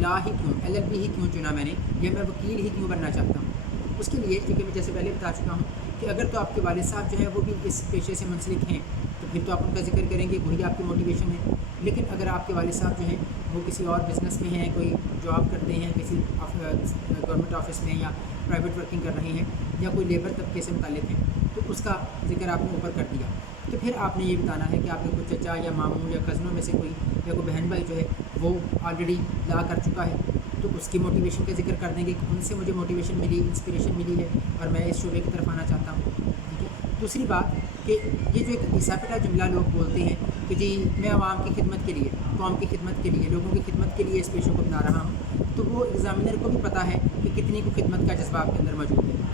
لا ہی کیوں LLB ہی کیوں چنا میں نے، یا میں وکیل ہی کیوں بننا چاہتا ہوں؟ اس کے لیے کیونکہ میں جیسے پہلے بتا چکا ہوں کہ اگر تو آپ کے والد صاحب جو ہے وہ بھی اس پیشے سے منسلک ہیں تو پھر تو آپ ان کا ذکر کریں گے، وہی آپ کی موٹیویشن ہے. لیکن اگر آپ کے والد صاحب جو ہیں وہ کسی اور بزنس میں ہیں، کوئی جاب کرتے ہیں کسی گورنمنٹ آفس میں، یا پرائیویٹ ورکنگ کر رہے ہیں، یا کوئی لیبر طبقے سے متعلق ہیں، تو اس کا ذکر آپ نے اوپر کر دیا. تو پھر آپ نے یہ بتانا ہے کہ آپ کے کوئی چچا یا ماموں یا کزنوں میں سے کوئی یا کوئی بہن بھائی جو ہے وہ آلریڈی لا کر چکا ہے، تو اس کی موٹیویشن کا ذکر کر دیں گے کہ ان سے مجھے موٹیویشن ملی، انسپریشن ملی ہے اور میں اس شعبے کی طرف آنا چاہتا ہوں. ٹھیک ہے. دوسری بات کہ یہ جو ایک گھسا پٹا جملہ لوگ بولتے ہیں کہ جی میں عوام کی خدمت کے لیے، قوم کی خدمت کے لیے، لوگوں کی خدمت کے لیے اس پیشے کو اپنا رہا ہوں، تو وہ ایگزامینر کو بھی پتہ ہے کہ کتنی کو خدمت کا جذبہ آپ کے اندر موجود ہے.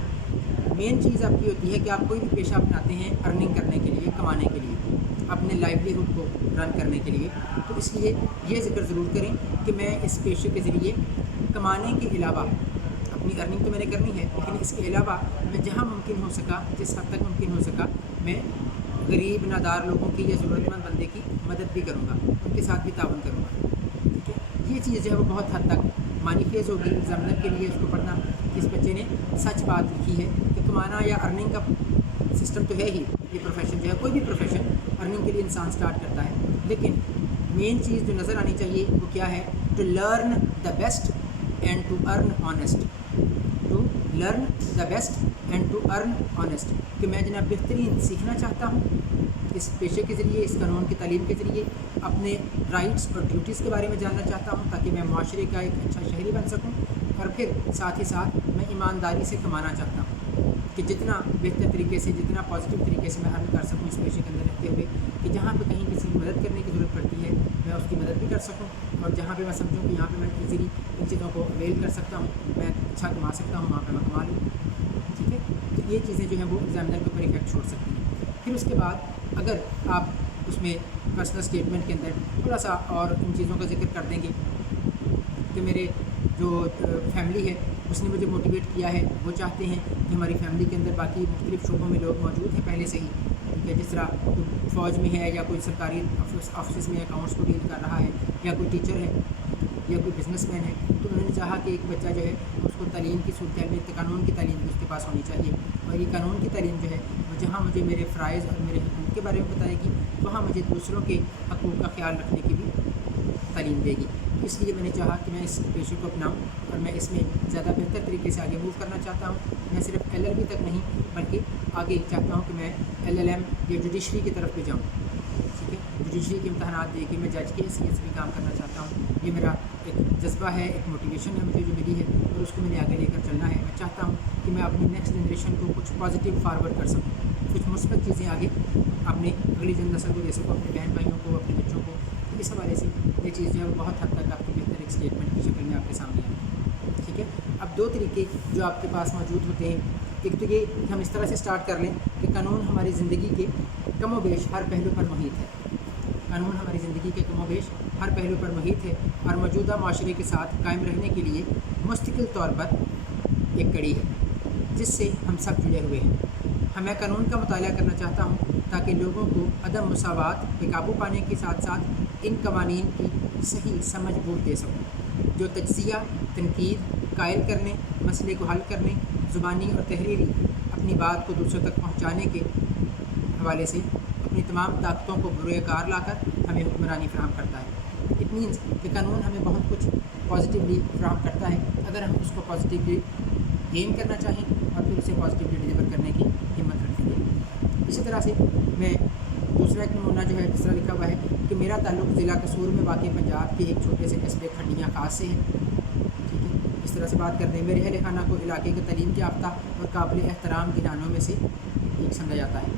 مین چیز آپ کی ہوتی ہے کہ آپ کوئی بھی پیشہ اپناتے ہیں ارننگ کرنے کے لیے، کمانے کے لیے، اپنے لائیولیہڈ کو رن کرنے کے لیے. تو اس لیے یہ ذکر ضرور کریں کہ میں اس پیشے کے ذریعے کمانے کے علاوہ اپنی ارننگ تو میں نے کرنی ہے، لیکن اس کے علاوہ میں جہاں ممکن ہو سکا، جس حد تک ممکن ہو سکا، میں غریب نادار لوگوں کی یا ضرورت مند بندے کی مدد بھی کروں گا، ان کے ساتھ بھی تعاون کروں گا. ٹھیک ہے. یہ چیز جو ہے وہ بہت حد تک معنی خیز ہوگی ایگزامینر کے لیے اس کو پڑھنا کہ اس بچے نے سچ بات لکھی ہے کہ کمانا یا ارننگ کا سسٹم تو ہے ہی. یہ پروفیشن جو ہے، کوئی بھی پروفیشن ارننگ کے لیے انسان سٹارٹ کرتا ہے، لیکن مین چیز جو نظر آنی چاہیے وہ کیا ہے؟ To learn the best and to earn honest. To learn the best and to earn honest. کہ میں جناب بہترین سیکھنا چاہتا ہوں اس پیشے کے ذریعے، اس قانون کی تعلیم کے ذریعے، اپنے رائٹس اور ڈیوٹیز کے بارے میں جاننا چاہتا ہوں تاکہ میں معاشرے کا ایک اچھا شہری بن سکوں، اور پھر ساتھ ہی ساتھ میں ایمانداری سے کمانا چاہتا ہوں کہ جتنا بہتر طریقے سے، جتنا پازیٹیو طریقے سے میں ارن کر سکوں اس پیشے کے اندر رہتے ہوئے، کہ جہاں پہ کہیں کسی کی مدد کرنے کی ضرورت پڑتی ہے میں اس کی مدد بھی کر سکوں، اور جہاں پہ میں سمجھوں کہ یہاں پہ میں ایزیلی ان چیزوں کو اویل کر سکتا ہوں، میں اچھا کما سکتا ہوں، وہاں پہ میں کما لوں. ٹھیک ہے. تو یہ چیزیں جو ہیں وہ ایگزامینر کے اوپر افیکٹ چھوڑ سکتی ہیں. پھر اس کے بعد اگر آپ اس میں پرسنل اسٹیٹمنٹ کے اندر تھوڑا سا اور ان چیزوں کا ذکر کر دیں گے کہ میرے جو فیملی ہے اس نے مجھے موٹیویٹ کیا ہے، وہ چاہتے ہیں کہ ہماری فیملی کے اندر باقی مختلف شعبوں میں لوگ موجود ہیں پہلے سے ہی. ٹھیک ہے. جس طرح کوئی فوج میں ہے، یا کوئی سرکاری آفس میں اکاؤنٹس کو ڈیل کر رہا ہے، یا کوئی ٹیچر ہے، یا کوئی بزنس مین ہے، تو انہوں نے چاہا کہ ایک بچہ جو ہے اس کو تعلیم کی صورتحال میں قانون کی تعلیم بھی اس کے پاس ہونی چاہیے، اور یہ قانون کی تعلیم جو ہے وہ جہاں مجھے میرے فرائض اور میرے حقوق کے بارے میں بتائے گی، وہاں مجھے دوسروں کے حقوق کا خیال رکھنے کی بھی تعلیم دے گی. اس لیے میں نے چاہا کہ میں اس پیشے کو اپناؤں اور میں اس میں زیادہ بہتر طریقے سے آگے موو کرنا چاہتا ہوں. میں صرف LLB تک نہیں بلکہ آگے چاہتا ہوں کہ میں LLM یا جوڈیشری کی طرف بھی جاؤں. ٹھیک ہے. جوڈیشری کے امتحانات دے کے میں جج کے حیثیت سے بھی کام کرنا چاہتا ہوں. یہ میرا ایک جذبہ ہے، ایک موٹیویشن ہے مجھے جو ملی ہے، اور اس کو میں نے آگے لے کر چلنا ہے. میں چاہتا ہوں کہ میں اپنی نیکسٹ جنریشن کو کچھ پازیٹیو فارورڈ کر سکوں، کچھ مثبت چیزیں آگے اپنے اگلی نسل کو دے سکوں، اپنے بہن بھائیوں کو، اپنے بچوں کو. اس حوالے سے یہ چیز جو ہے وہ بہت حد تک آپ کی بہتر ایک اسٹیٹمنٹ کی شکل میں آپ کے سامنے ہے. ٹھیک ہے. اب دو طریقے جو آپ کے پاس موجود ہوتے ہیں، ایک تو یہ کہ ہم اس طرح سے سٹارٹ کر لیں کہ قانون ہماری زندگی کے کم و بیش ہر پہلو پر محیط ہے. قانون ہماری زندگی کے کم و بیش ہر پہلو پر محیط ہے اور موجودہ معاشرے کے ساتھ قائم رہنے کے لیے مستقل طور پر ایک کڑی ہے جس سے ہم سب جڑے ہوئے ہیں. میں قانون کا مطالعہ کرنا چاہتا ہوں تاکہ لوگوں کو عدم مساوات پہ قابو پانے کے ساتھ ساتھ ان قوانین کی صحیح سمجھ بوجھ دے سکوں جو تجزیہ، تنقید، قائل کرنے، مسئلے کو حل کرنے، زبانی اور تحریری اپنی بات کو دوسروں تک پہنچانے کے حوالے سے اپنی تمام طاقتوں کو بروئے کار لا کر ہمیں حکمرانی فراہم کرتا ہے. اٹ مینس کہ قانون ہمیں بہت کچھ پازیٹیولی فراہم کرتا ہے اگر ہم اس کو پازیٹیولی گین کرنا چاہیں اور پھر اسے پازیٹیولی ڈلیور کرنے کی ہمت رکھیں گے. اسی طرح سے میں دوسرا ایک نمونہ جو ہے جس طرح لکھا ہوا ہے کہ میرا تعلق ضلع قصور میں واقع پنجاب کے ایک چھوٹے سے قصبے کھڈیاں خاص سے ہے. ٹھیک ہے. اس طرح سے بات کرتے ہیں میرے اہل خانہ کو علاقے کے تعلیم یافتہ اور قابل احترام گھرانوں میں سے ایک سمجھا جاتا ہے.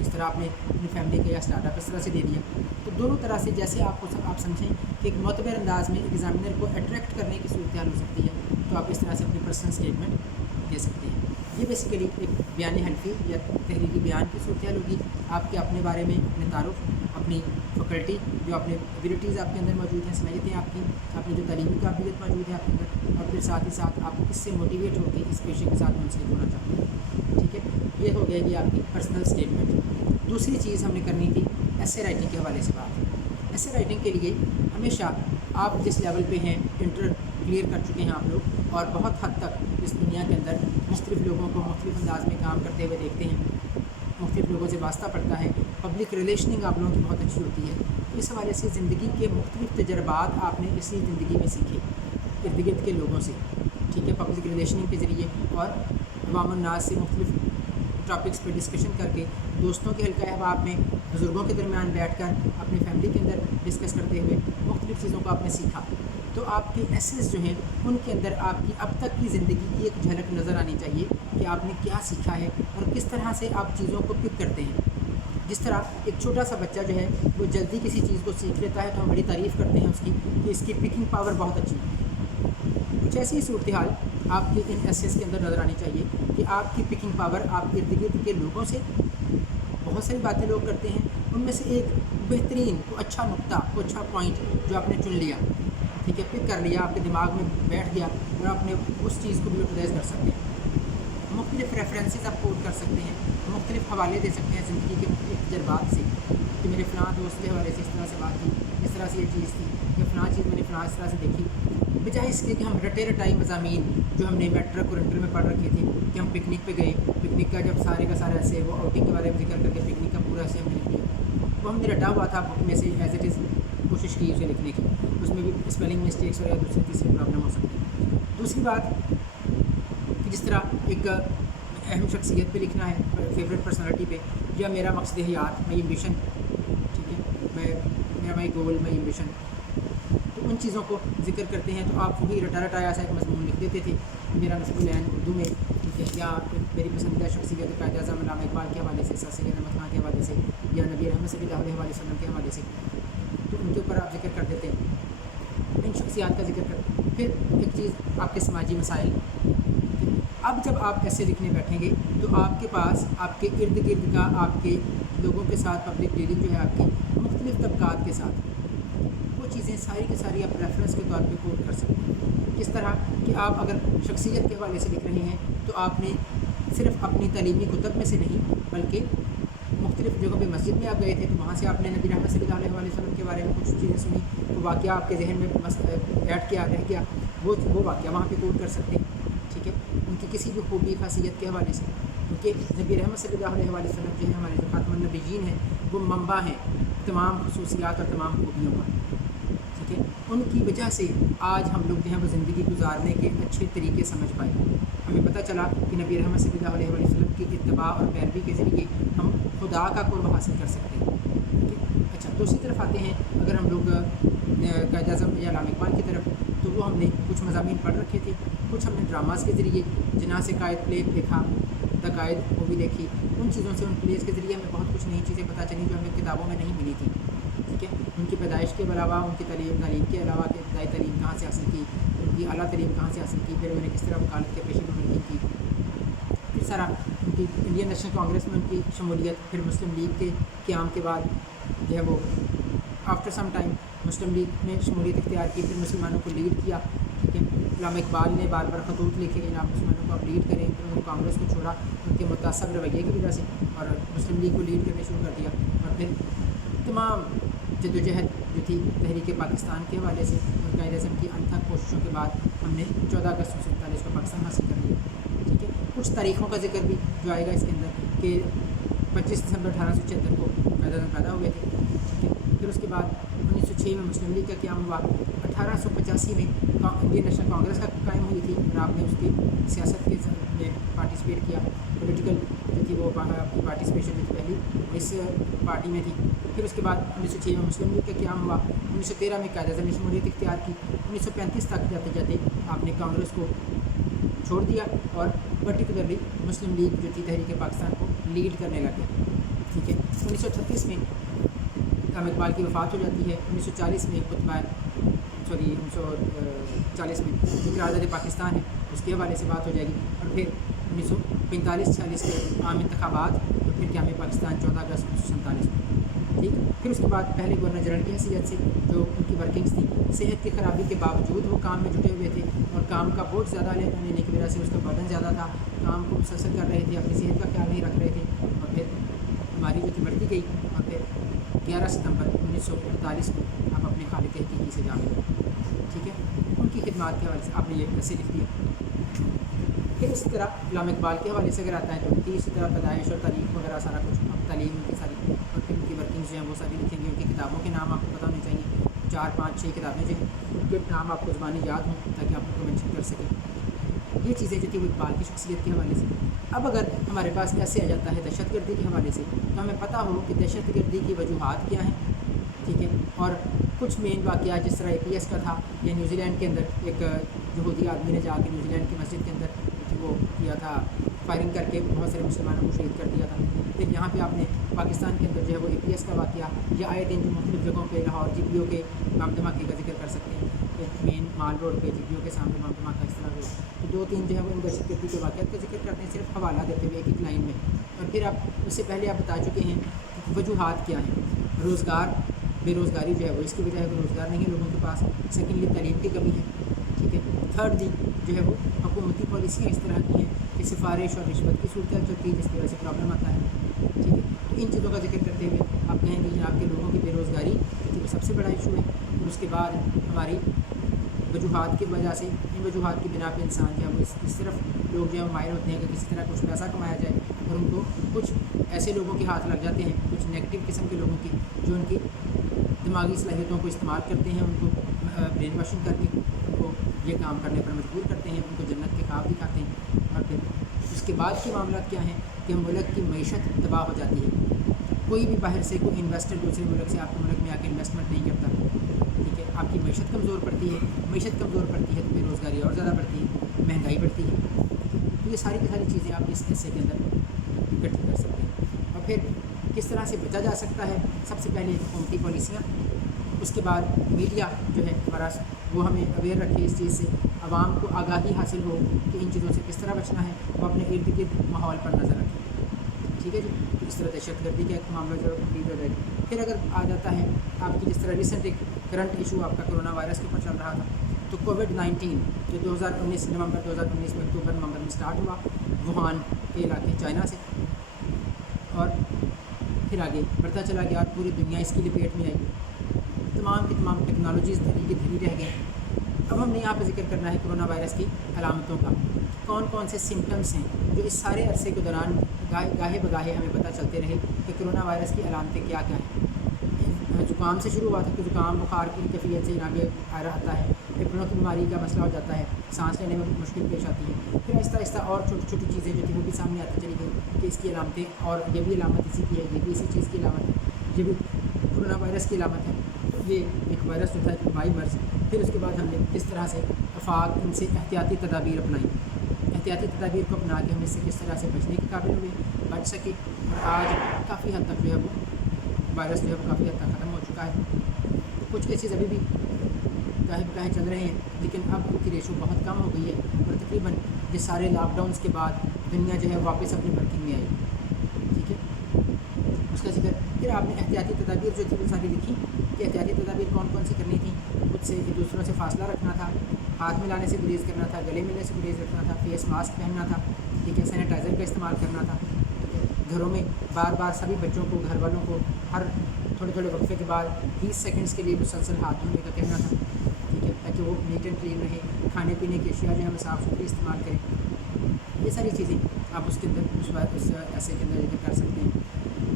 اس طرح آپ نے اپنی فیملی کا یا اسٹارٹ اپ اس طرح سے دے دیا. تو دونوں طرح سے جیسے آپ سمجھیں کہ ایک معتبر انداز میں ایگزامینر کو اٹریکٹ کرنے کی صورتحال ہو سکتی ہے تو آپ اس طرح سے اپنی پرسنل اسٹیٹمنٹ دے سکتے ہیں. یہ بیسیکلی ایک بیان حلفی یا تحریری بیان کی صورتحال ہوگی. آپ کے اپنے بارے میں اپنے تعارف، اپنی فیکلٹی، جو اپنے ایبیلٹیز آپ کے اندر موجود ہیں، صلاحیتیں آپ کی، اپنی جو تعلیمی قابلیت موجود ہے آپ کے اندر، اور پھر ساتھ ہی ساتھ آپ کس سے موٹیویٹ ہو کے اس پیشے کے ساتھ منسلک ہونا چاہتے ہیں. ٹھیک ہے. یہ ہو گیا کہ آپ کی پرسنل اسٹیٹمنٹ. دوسری چیز ہم نے کرنی تھی ایسے رائٹنگ کے حوالے سے بات. ایسے رائٹنگ کے لیے ہمیشہ آپ جس لیول پہ ہیں کلیئر کر چکے ہیں آپ لوگ، اور بہت حد تک اس دنیا کے اندر مختلف لوگوں کو مختلف انداز میں کام کرتے ہوئے دیکھتے ہیں، مختلف لوگوں سے واسطہ پڑتا ہے، پبلک ریلیشننگ آپ لوگوں کی بہت اچھی ہوتی ہے. تو اس حوالے سے زندگی کے مختلف تجربات آپ نے اسی زندگی میں سیکھے ارد گرد کے لوگوں سے، ٹھیک ہے، پبلک ریلیشننگ کے ذریعے اور عوام الناس سے مختلف ٹاپکس پہ ڈسکشن کر کے، دوستوں کے حلقہ احباب میں بزرگوں کے درمیان بیٹھ کر اپنی فیملی کے اندر ڈسکس کرتے ہوئے مختلف چیزوں کو آپ نے سیکھا. تو آپ کے ایسیز جو ہیں ان کے اندر آپ کی اب تک کی زندگی کی ایک جھلک نظر آنی چاہیے کہ آپ نے کیا سیکھا ہے اور کس طرح سے آپ چیزوں کو پک کرتے ہیں. جس طرح ایک چھوٹا سا بچہ جو ہے وہ جلدی کسی چیز کو سیکھ لیتا ہے تو ہم بڑی تعریف کرتے ہیں اس کی کہ اس کی پکنگ پاور بہت اچھی ہے. کچھ ایسی صورتحال آپ کے ان ایسیز کے اندر نظر آنی چاہیے کہ آپ کی پکنگ پاور آپ ارد گرد کے لوگوں سے بہت ساری باتیں لوگ کرتے ہیں، ان میں سے ایک بہترین کو اچھا نقطہ کو اچھا پوائنٹ جو آپ نے چن لیا، ٹھیک ہے، پک کر لیا، آپ کے دماغ میں بیٹھ گیا اور آپ نے اس چیز کو بھی یوٹیلائز کر سکتے ہیں. مختلف ریفرنسز آپ کوٹ کر سکتے ہیں، مختلف حوالے دے سکتے ہیں زندگی کے مختلف تجربات سے کہ میرے فلاں دوست کے حوالے سے اس طرح سے بات کی، اس طرح سے یہ چیز تھی، یا فلاں چیز میں نے فلاں اس طرح سے دیکھی، بجائے اس کے کہ ہم رٹے رٹائی مضامین جو ہم نے میٹرک اور انٹر میں پڑھ رکھے تھے کہ ہم پکنک پہ گئے، پکنک کا جب سارے کا سارا ایسے وہ آؤٹنگ کے بارے میں ذکر کر کے پکنک کا پورا ایسے ہم نے لکھ لیا، وہ ہم نے رٹا ہوا تھا بک میں سے ایز اٹ از کوشش کی اسے لکھنے کی، اس میں بھی اسپیلنگ مسٹیکس اور یا دوسری تیسری پرابلم ہو سکتی ہے. دوسری بات کہ جس طرح ایک اہم شخصیت پہ لکھنا ہے، فیوریٹ پرسنالٹی پہ، یا میرا مقصد حیات، مائی ایمبیشن، ٹھیک ہے، میرا مائی گول، مائی ایمبیشن، تو ان چیزوں کو ذکر کرتے ہیں تو آپ وہی رٹا رٹایا ایسا ایک مضمون لکھ دیتے تھے. میرا نصب العین اردو میں، ٹھیک ہے، یا میری پسندیدہ شخصیت قائد اعظم علامہ اقبال کے حوالے سے، سر سید احمد خان کے حوالے سے، یا نبی رحمت صلی اللہ علیہ وسلم کے حوالے سے، تو ان کے اوپر آپ ذکر کر دیتے ہیں، ان شخصیات کا ذکر کر. پھر ایک چیز آپ کے سماجی مسائل. اب جب آپ ایسے لکھنے بیٹھیں گے تو آپ کے پاس آپ کے ارد گرد کا آپ کے لوگوں کے ساتھ پبلک ڈیلنگ جو ہے آپ کی مختلف طبقات کے ساتھ، وہ چیزیں ساری کی ساری آپ ریفرنس کے طور پہ کوٹ کر سکتے ہیں. اس طرح کہ آپ اگر شخصیت کے حوالے سے لکھ رہے ہیں تو آپ نے صرف اپنی تعلیمی کتب میں سے نہیں بلکہ مختلف جگہوں پہ مسجد میں آپ گئے تھے تو وہاں سے آپ نے نبی رحمت صلی اللہ علیہ وسلم کے بارے میں کچھ چیزیں سنی، وہ واقعہ آپ کے ذہن میں بیٹھ کے رہ گیا، وہ واقعہ وہاں پہ کوٹ کر سکتے ہیں، ٹھیک ہے، ان کی کسی بھی خوبی خاصیت کے حوالے سے، کیونکہ نبی رحمت صلی اللہ علیہ وسلم جو ہے ہمارے جو خاتم النبیین ہیں وہ منبع ہیں تمام خصوصیات اور تمام خوبیوں کا، ٹھیک ہے. ان کی وجہ سے آج ہم لوگ جو ہیں وہ زندگی گزارنے کے اچھے طریقے سمجھ پائے. ہمیں پتہ چلا کہ نبی رحمت صلی اللہ علیہ وسلم کی اتباع اور پیروی کے ذریعے ہم خدا کا قرب حاصل کر سکتے ہیں، ٹھیک ہے. اچھا، دوسری طرف آتے ہیں اگر ہم لوگ قائد اعظم یا علامہ اقبال کی طرف، تو وہ ہم نے کچھ مضامین پڑھ رکھے تھے، کچھ ہم نے ڈراماز کے ذریعے جناح سے قائد پلے دیکھا، دا قائد وہ بھی دیکھی، ان چیزوں سے ان پلیز کے ذریعے ہمیں بہت کچھ نئی چیزیں پتہ چلی جو ہمیں کتابوں میں نہیں ملی تھی، ٹھیک ہے. ان کی پیدائش کے علاوہ، ان کی تعلیم کے علاوہ کہ ابتدائی تعلیم کہاں سے حاصل کی، ان کی اعلیٰ تعلیم کہاں سے حاصل کی، پھر انہوں نے کس طرح وکالت کے پیشے میں ملکی کی، پھر سارا ان کی انڈین نیشنل کانگریس میں ان کی شمولیت، پھر مسلم لیگ کے قیام کے بعد جو ہے وہ آفٹر سم ٹائم مسلم لیگ نے شمولیت اختیار کی، پھر مسلمانوں کو لیڈ کیا، ٹھیک ہے. علامہ اقبال نے بار بار خطوط لکھے کہ آپ مسلمانوں کو آپ لیڈ کریں، پھر انہوں نے کانگریس کو چھوڑا ان کے متعصب رویے کی وجہ سے اور مسلم لیگ کو لیڈ کرنے شروع کر دیا، اور پھر تمام جدوجہد جو تھی تحریک پاکستان کے حوالے سے اور قائد اعظم کی انتھک کوششوں کے بعد ہم نے 14 اگست 1947 کو پاکستان حاصل کر لیا، ٹھیک ہے. کچھ تاریخوں کا ذکر بھی جو آئے گا اس کے اندر کہ 25 دسمبر 1876 کو قائد اعظم پیدا ہوئے تھے، ٹھیک ہے. پھر اس کے بعد 1906 میں مسلم لیگ کا قیام ہوا، 1885 میں انڈین نیشنل کانگریس کا قائم ہوئی تھی اور آپ نے اس کی سیاست کے میں پارٹیسپیٹ کیا، پولیٹیکل جو تھی وہ پارٹیسپیشن جو پہلی اس پارٹی میں تھی. پھر اس کے بعد 1906 میں مسلم لیگ کا قیام ہوا، 1913 میں قائد اعظم نے شمولیت اختیار کی، 1935 تک جاتے جاتے آپ نے کانگریس کو چھوڑ دیا اور پرٹیکولرلی مسلم لیگ جو تھی تحریک پاکستان کو لیڈ کرنے لگ گیا، ٹھیک ہے. 1936 میں علامہ اقبال کی وفات ہو جاتی ہے، 1940 میں 1940 میں جو قرارداد پاکستان ہے اس کے حوالے سے بات ہو جائے گی، اور پھر 1945-46 کے عام انتخابات اور پھر قیام پاکستان 14 اگست 1947 کو، ٹھیک. پھر اس کے بعد پہلے گورنر جنرل کی حیثیت سے جو ان کی ورکنگس تھیں، صحت کی خرابی کے باوجود وہ کام میں جٹے ہوئے تھے اور کام کا بوجھ زیادہ لینے کی وجہ سے اس کا برڈن زیادہ تھا، کام کو مسلسل کر رہے تھے، اپنی صحت کا خیال نہیں رکھ رہے تھے، اور پھر بیماری جو تھی بڑھتی گئی اور پھر 11 ستمبر 1948 کو آپ اپنے خالق حقیقی سے جا ملے، ٹھیک ہے. ان ان کی خدمات کے حوالے سے آپ نے یہ ایسے لکھ دیا۔ پھر اسی طرح علامہ اقبال کے حوالے سے اگر آتا ہے تو ان کی اسی طرح پیدائش اور تاریخ وغیرہ سارا کچھ، تعلیم ان کی ساری، اور پھر ان کی ورکنگز جو ہیں وہ ساری لکھیں گے۔ ان کی کتابوں کے نام آپ کو پتہ ہونے چاہیے، 4 5 6 کتابیں جو ہیں ان کے نام آپ کو زبانی یاد ہوں تاکہ آپ ان کو مینشن کر سکیں۔ یہ چیزیں جو تھی وہ اقبال کی شخصیت کے حوالے سے۔ اب اگر ہمارے پاس ایسے آ جاتا ہے دہشت گردی کے حوالے سے، تو ہمیں پتہ ہو کہ دہشت گردی کی وجوہات کیا ہیں، ٹھیک ہے، اور کچھ مین واقعات جس طرح APS کا تھا، یا نیوزی لینڈ کے اندر ایک یہودی آدمی نے جا کے نیوزی لینڈ کی مسجد کے اندر وہ کیا تھا، فائرنگ کر کے بہت سارے مسلمانوں کو شہید کر دیا تھا۔ پھر یہاں پہ آپ نے پاکستان کے اندر جو ہے وہ APS کا واقعہ، یا آئے دن جو مختلف جگہوں پہ لاہور GPO کے بم دھماکے کا ذکر کر سکتے ہیں کہ مین مال روڈ پہ GPO کے سامنے بم دھماکہ اس طرح ہوا، تو 2 3 جو ہے وہ دہشت گردی کے واقعات کا ذکر کرتے ہیں صرف حوالہ دیتے ہوئے ایک لائن میں۔ اور پھر آپ اس سے پہلے آپ بتا چکے ہیں کہ وجوہات کیا ہیں۔ روزگار، بے روزگاری جو ہے وہ اس کی وجہ ہے کہ روزگار نہیں ہے لوگوں کے پاس۔ سیکنڈلی تعلیم کی کمی ہے، ٹھیک ہے۔ تھرڈلی جو ہے وہ حکومتی پالیسیاں اس طرح کی ہیں کہ سفارش اور رشوت کی صورتحال چلتی ہے جس کی وجہ سے پرابلم آتا ہے، ٹھیک ہے۔ تو ان چیزوں کا ذکر کرتے ہوئے آپ کہیں گے جناب کے لوگوں کی بے روزگاری جو سب سے بڑا ایشو ہے، اور اس کے بعد ہماری وجوہات کی وجہ سے، ان وجوہات کی بنا پہ انسان جو ہے وہ اس طرف لوگ جو ہے مائل ہوتے ہیں کہ کسی طرح کچھ پیسہ کمایا جائے، اور ان کو کچھ ایسے لوگوں کے ہاتھ لگ جاتے ہیں، کچھ نیگیٹو قسم کے لوگوں کی جو ان کی دماغی صلاحیتوں کو استعمال کرتے ہیں، ان کو برین واشنگ کر کے ان کو یہ کام کرنے پر مجبور کرتے ہیں، ان کو جنت کے خواب دکھاتے ہیں، اور پھر اس کے بعد کے معاملات کیا ہیں کہ ملک کی معیشت تباہ ہو جاتی ہے۔ کوئی بھی باہر سے کوئی انویسٹر دوسرے ملک سے آپ کے ملک میں آ کے انویسٹمنٹ نہیں کرتا، ٹھیک ہے۔ آپ کی معیشت کمزور پڑتی ہے، معیشت کمزور پڑتی ہے تو بے روزگاری اور زیادہ بڑھتی ہے، مہنگائی بڑھتی ہے، ٹھیک ہے۔ تو یہ ساری کی ساری چیزیں آپ اس حصے کے اندر اکٹھی کر سکتے ہیں۔ اور پھر کس طرح سے بچا جا سکتا ہے، سب سے پہلے حکومتی پالیسیاں، اس کے بعد میڈیا جو ہے ہمارا وہ ہمیں اویئر رکھے اس چیز سے، عوام کو آگاہی حاصل ہو کہ ان چیزوں سے کس طرح بچنا ہے، وہ اپنے ارد گرد ماحول پر نظر رکھیں، ٹھیک ہے جی۔ تو اس طرح دہشت گردی کا ایک معاملہ جو کمپلیٹ ہو جائے گا۔ پھر اگر آ جاتا ہے آپ کی جس طرح ریسنٹ ایک کرنٹ ایشو آپ کا کرونا وائرس کے اوپر چل رہا تھا، تو کووڈ-19 جو 2019 نومبر 2019 میں اکتوبر نومبر میں اسٹارٹ ہوا ووہان کے علاقے چائنا سے، اور پھر آگے بڑھتا چلا گیا اور پوری دنیا اس کی لپیٹ میں آئی، تمام کی تمام ٹیکنالوجیز دھری کی دھری رہ گئیں۔ اب ہم نے یہاں پہ ذکر کرنا ہے کرونا وائرس کی علامتوں کا، کون کون سے سمٹمس ہیں جو اس سارے عرصے کے دوران گاہے بگاہے ہمیں پتہ چلتے رہے کہ کرونا وائرس کی علامتیں کیا کیا ہیں۔ زکام سے شروع ہوا تھا کہ زکام بخار کی کیفیت سے جناب آ رہا آتا ہے، پھیپھڑوں کی بیماری کا مسئلہ ہو جاتا ہے، سانس لینے میں مشکل پیش آتی ہے، پھر آہستہ آہستہ اور چھوٹی چھوٹی چیزیں جو تھیں وہ بھی سامنے آتی چلی گئی کہ اس کی علامتیں، اور یہ بھی علامت اسی کی ہے، یہ بھی اسی چیز کی علامت ہے، یہ بھی کرونا وائرس کی علامت ہے۔ یہ ایک وائرس جو تھا ایک وبائی مرض۔ پھر اس کے بعد ہم نے کس طرح سے آفاق ان سے احتیاطی تدابیر اپنائیں، احتیاطی تدابیر کو اپنا کے ہم اس سے کس طرح سے بچنے کے قابل ہوئے، بچ سکے، اور آج کافی حد تک جو ہے وہ وائرس جو ہے وہ کافی حد تک ختم ہو چکا ہے۔ کچھ کیسز ابھی بھی گاہے بگاہے چل رہے ہیں، لیکن اب ان کی ریشو بہت کم ہو گئی ہے، اور تقریباً یہ سارے لاک ڈاؤنس کے بعد دنیا جو ہے واپس اپنی ورکنگ میں آئی، ٹھیک ہے۔ اس کا ذکر پھر آپ نے احتیاطی تدابیر جو تھی وہ ساری لکھی کہ احتیاطی تدابیر کون کون سی کرنی تھیں۔ خود سے ایک دوسروں سے فاصلہ رکھنا تھا، ہاتھ ملانے سے گریز کرنا تھا، گلے ملنے سے گریز رکھنا تھا، فیس ماسک پہننا تھا، ٹھیک ہے، سینیٹائزر کا استعمال کرنا تھا، ٹھیک ہے۔ گھروں میں بار بار سبھی بچوں کو، گھر والوں کو ہر تھوڑے تھوڑے وقفے کے بعد 20 سیکنڈس کے لیے مسلسل ہاتھ دھونے کا کہنا تھا، ٹھیک ہے، تاکہ وہ نیٹ اینڈ کلین رہے۔ کھانے پینے کی اشیاء جو ہمیں صاف ستھری استعمال کریں، یہ ساری چیزیں آپ اس کے اندر اس ایسے کے اندر ذکر کر سکتے ہیں۔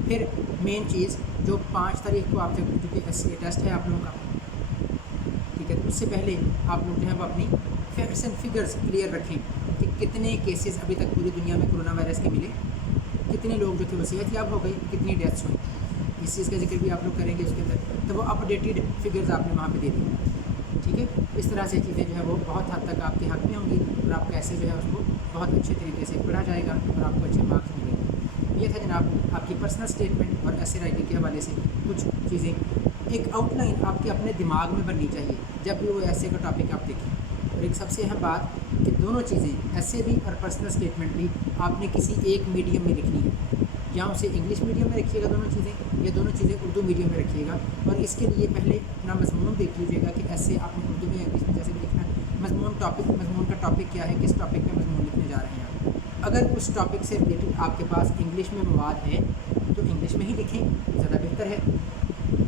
پھر مین چیز جو 5 تاریخ کو آپ سے جو کہ SCA ٹیسٹ ہے آپ لوگوں کا، ٹھیک ہے، اس سے پہلے آپ لوگ جو ہے وہ اپنی فیکٹس اینڈ فگرز کلیئر رکھیں کہ کتنے کیسز ابھی تک پوری دنیا میں کرونا وائرس کے ملے، کتنے لوگ جو تھے وہ صحت یاب ہو گئے، کتنی ڈیتھس ہوئی، اس چیز کا ذکر بھی آپ لوگ کریں گے اس کے اندر، تو وہ اپ ڈیٹیڈ فگرز آپ نے وہاں پہ دے دی، ٹھیک ہے۔ اس طرح سے چیزیں جو ہے وہ بہت حد تک آپ کے حق میں ہوں گی، اور آپ کیسے جو ہے اس کو بہت اچھے طریقے سے پڑھا جائے گا اور آپ کو اچھے مارکس ملیں گے۔ یہ تھا جناب آپ کی پرسنل اسٹیٹمنٹ اور ایسے رائٹنگ کے حوالے سے کچھ چیزیں، ایک آؤٹ لائن آپ کے اپنے دماغ میں بننی چاہیے جب بھی وہ ایسے کا ٹاپک آپ دیکھیں۔ اور ایک سب سے اہم بات کہ دونوں چیزیں ایسے بھی اور پرسنل اسٹیٹمنٹ بھی آپ نے کسی ایک میڈیم میں لکھنی ہے، یا اسے انگلش میڈیم میں رکھیے گا دونوں چیزیں، یا دونوں چیزیں اردو میڈیم میں رکھیے گا، اور اس کے لیے پہلے اپنا مضمون دیکھ لیجیے گا کہ ایسے آپ نے اردو میں یا انگلش میں جیسے بھی لکھنا ہے، مضمون کا ٹاپک کیا ہے، کس ٹاپک میں مضمون لکھنے جا رہے ہیں آپ۔ اگر اس ٹاپک سے ریلیٹڈ آپ کے پاس انگلش میں مواد ہے تو انگلش میں ہی لکھیں، زیادہ بہتر ہے،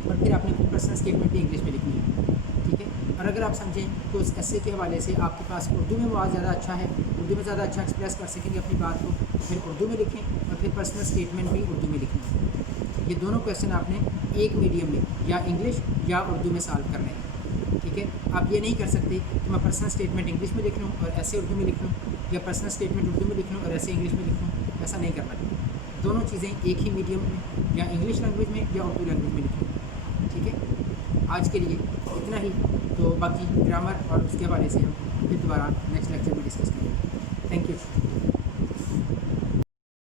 اور پھر آپ نے اپنی پرسنل اسٹیٹمنٹ بھی انگلش میں لکھنی ہے، ٹھیک ہے۔ اور اگر آپ سمجھیں تو اس ایسے کے حوالے سے آپ کے پاس اردو میں مواد زیادہ اچھا ہے، اردو میں زیادہ اچھا ایکسپریس کر سکیں گے اپنی بات کو، پھر اردو میں لکھیں اور پھر پرسنل اسٹیٹمنٹ بھی اردو میں لکھیں۔ یہ دونوں کویشچن آپ نے ایک میڈیم میں یا انگلش یا اردو میں سالو کرنے ہیں، ٹھیک ہے۔ آپ یہ نہیں کر سکتے کہ میں پرسنل اسٹیٹمنٹ انگلش میں لکھ لوں اور ایسے اردو میں لکھ لوں، یا پرسنل اسٹیٹمنٹ اردو میں لکھ لوں اور ایسے انگلش میں لکھ لوں، ایسا نہیں کرنا چاہیے۔ دونوں چیزیں ایک ہی میڈیم میں یا انگلش لینگویج میں یا اردو لینگویج میں لکھیں، ٹھیک ہے۔ آج کے لیے اتنا ہی، تو باقی گرامر اور اس کے حوالے سے ہم پھر دوبارہ نیکسٹ لیکچر میں ڈسکس کریں گے۔ Thank you.